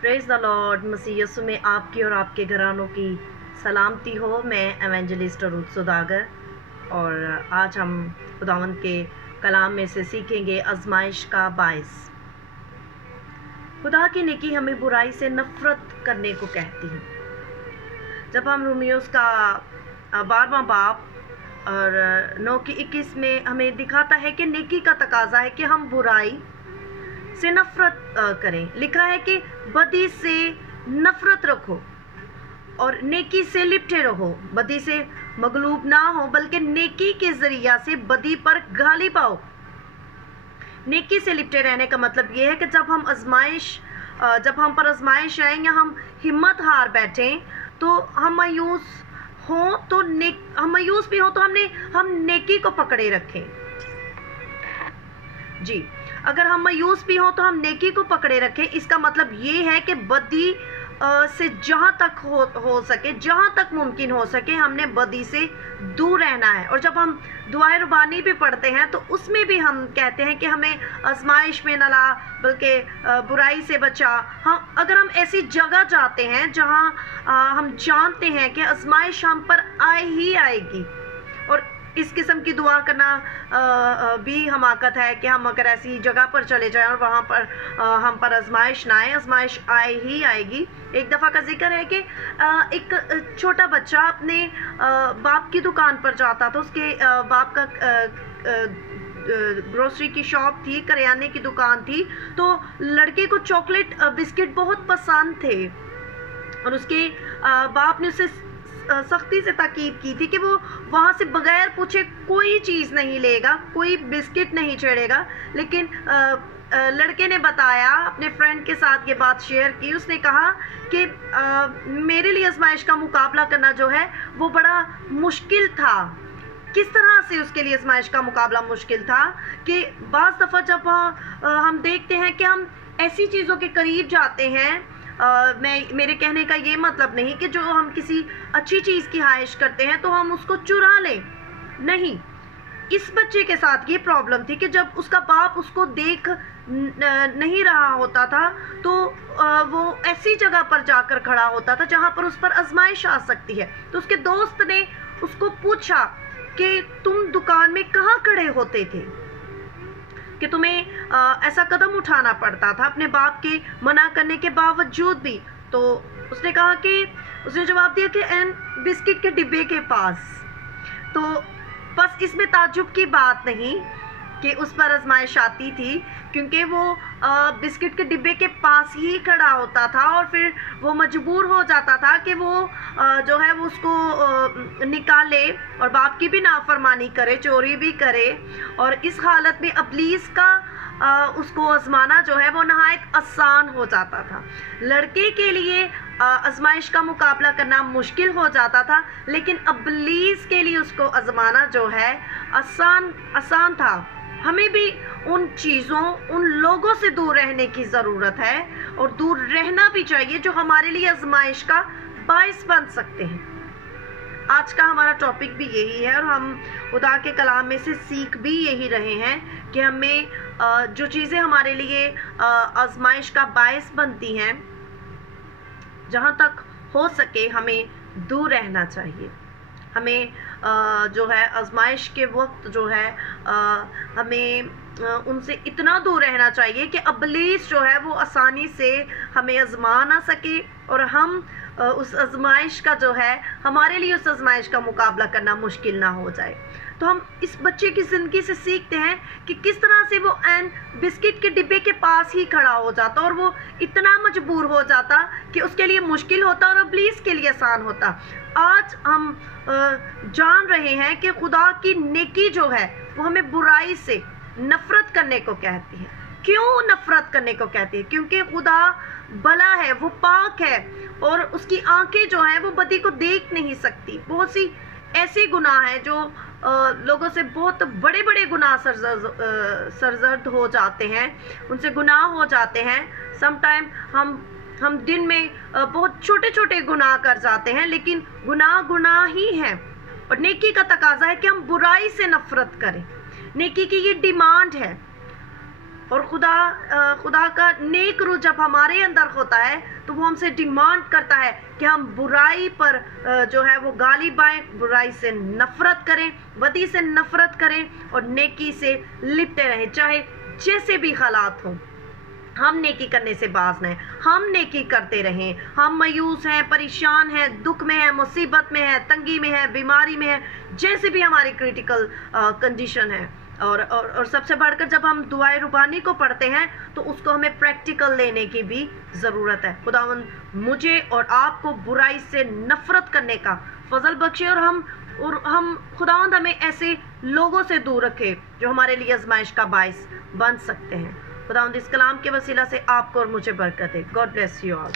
Praise the lord. मसीह यीशु में आपकी और आपके घरानों की सलामती हो। मैं एवेंजलिस्ट रूथ सुदागर, और आज हम खुदावंद के कलाम में से सीखेंगे आजमाइश का बायस। खुदा की नेकी हमें बुराई से नफरत करने को कहती है। जब हम रोमियोस का 12वां बाब और 9:21 में हमें दिखाता है कि नेकी का तकाजा है कि हम बुराई से नफरत करें। लिखा है कि बदी से नफरत रखो और नेकी से लिपटे रहो। बदी से मगलूब ना हो, बल्कि नेकी के जरिया से बदी पर गालिब पाओ। नेकी से लिपटे रहने का मतलब ये है कि जब हम पर आजमाइश आए या हम हिम्मत हार बैठें, तो हम मायूस भी हो तो हम नेकी को पकड़े रखें। जी, अगर हम मायूस भी हो तो हम नेकी को पकड़े रखें। इसका मतलब ये है कि बदी से जहाँ तक हो सके, जहाँ तक मुमकिन हो सके, हमने बदी से दूर रहना है। और जब हम दुआए रुबानी भी पढ़ते हैं तो उसमें भी हम कहते हैं कि हमें आजमाइश में न ला, बल्कि बुराई से बचा। अगर हम ऐसी जगह जाते हैं जहाँ हम जानते हैं कि आजमाइश हम पर आए ही आएगी, और इस किस्म की दुआ करना भी हमाकत है कि हम अगर ऐसी जगह पर चले जाएं और वहाँ पर हम पर आजमाइश ना आए, आजमाइश आए ही आएगी। एक दफ़ा का जिक्र है कि एक छोटा बच्चा अपने बाप की दुकान पर जाता था। उसके बाप का ग्रोसरी की शॉप थी, करियाने की दुकान थी। तो लड़के को चॉकलेट बिस्किट बहुत पसंद थे, और उसके बाप ने उसे सख्ती से ताकीद की थी कि वो वहाँ से बगैर पूछे कोई चीज़ नहीं लेगा, कोई बिस्किट नहीं छेड़ेगा। लेकिन लड़के ने बताया, अपने फ्रेंड के साथ ये बात शेयर की। उसने कहा कि मेरे लिए आजमाइश का मुकाबला करना जो है वो बड़ा मुश्किल था। किस तरह से उसके लिए आजमाइश का मुकाबला मुश्किल था कि बाज़ दफ़ा जब हम देखते हैं कि हम ऐसी चीज़ों के करीब जाते हैं, मेरे कहने का ये मतलब नहीं कि जो हम किसी अच्छी चीज़ की ख्वाहिश करते हैं तो हम उसको चुरा लें, नहीं। इस बच्चे के साथ ये प्रॉब्लम थी कि जब उसका बाप उसको देख नहीं रहा होता था, तो वो ऐसी जगह पर जाकर खड़ा होता था जहाँ पर उस पर आजमाइश आ सकती है। तो उसके दोस्त ने उसको पूछा कि तुम दुकान में कहाँ खड़े होते थे कि तुम्हें ऐसा कदम उठाना पड़ता था अपने बाप के मना करने के बावजूद भी। तो उसने जवाब दिया कि एन बिस्किट के डिब्बे के पास। तो बस इसमें ताज्जुब की बात नहीं कि उस पर आजमाइश आती थी, क्योंकि वो बिस्किट के डिब्बे के पास ही खड़ा होता था, और फिर वो मजबूर हो जाता था कि वो जो है वो उसको निकाले और बाप की भी नाफरमानी करे, चोरी भी करे। और इस हालत में इब्लीस का उसको आजमाना जो है वो नहायत आसान हो जाता था। लड़के के लिए आजमाइश का मुकाबला करना मुश्किल हो जाता था, लेकिन इब्लीस के लिए उसको आजमाना जो है आसान था। हमें भी उन चीज़ों, उन लोगों से दूर रहने की ज़रूरत है, और दूर रहना भी चाहिए जो हमारे लिए आजमाइश का बायस बन सकते हैं। आज का हमारा टॉपिक भी यही है, और हम खुदा के कलाम में से सीख भी यही रहे हैं कि हमें जो चीज़ें हमारे लिए आजमाइश का बायस बनती हैं, जहाँ तक हो सके हमें दूर रहना चाहिए। हमें जो है आजमाइश के वक्त जो है हमें उनसे इतना दूर रहना चाहिए कि इब्लीस जो है वो आसानी से हमें आजमा ना सके, और हम उस आजमाइश का जो है हमारे लिए उस आजमाइश का मुकाबला करना मुश्किल ना हो जाए। तो हम इस बच्चे की ज़िंदगी से सीखते हैं कि किस तरह से वो एन बिस्किट के डिब्बे के पास ही खड़ा हो जाता, और वो इतना मजबूर हो जाता कि उसके लिए मुश्किल होता और इब्लीस के लिए आसान होता। आज हम जान रहे हैं कि खुदा की नेकी जो है वो हमें बुराई से नफरत करने को कहती है। क्यों नफरत करने को कहती है? क्योंकि खुदा भला है, वो पाक है, और उसकी आंखें जो हैं वो बदी को देख नहीं सकती। बहुत सी ऐसे गुनाह हैं जो लोगों से बहुत बड़े बड़े गुनाह सरजद हो जाते हैं, उनसे गुनाह हो जाते हैं। समटाइम हम दिन में बहुत छोटे छोटे गुनाह कर जाते हैं, लेकिन गुनाह ही हैं। और नेकी का तकाजा है कि हम बुराई से नफरत करें। नेकी की ये डिमांड है। اور خدا کا نیک روح جب ہمارے اندر ہوتا ہے تو وہ ہم سے ڈیمانڈ کرتا ہے کہ ہم برائی پر جو ہے وہ غالب آئیں، برائی سے نفرت کریں، بدی سے نفرت کریں اور نیکی سے لپٹے رہیں، چاہے جیسے بھی حالات ہوں۔ ہم نیکی کرنے سے باز نہیں، ہم نیکی کرتے رہیں۔ ہم مایوس ہیں، پریشان ہیں، دکھ میں ہیں، مصیبت میں ہیں، تنگی میں ہیں، بیماری میں ہیں، جیسے بھی ہماری کریٹیکل کنڈیشن ہے، اور سب سے بڑھ کر جب ہم دعائے ربانی کو پڑھتے ہیں تو اس کو ہمیں پریکٹیکل لینے کی بھی ضرورت ہے۔ خداوند مجھے اور آپ کو برائی سے نفرت کرنے کا فضل بخشے، اور ہم خداوند ہمیں ایسے لوگوں سے دور رکھے جو ہمارے لیے آزمائش کا باعث بن سکتے ہیں۔ خداوند اس کلام کے وسیلہ سے آپ کو اور مجھے برکت دے۔ God bless you all.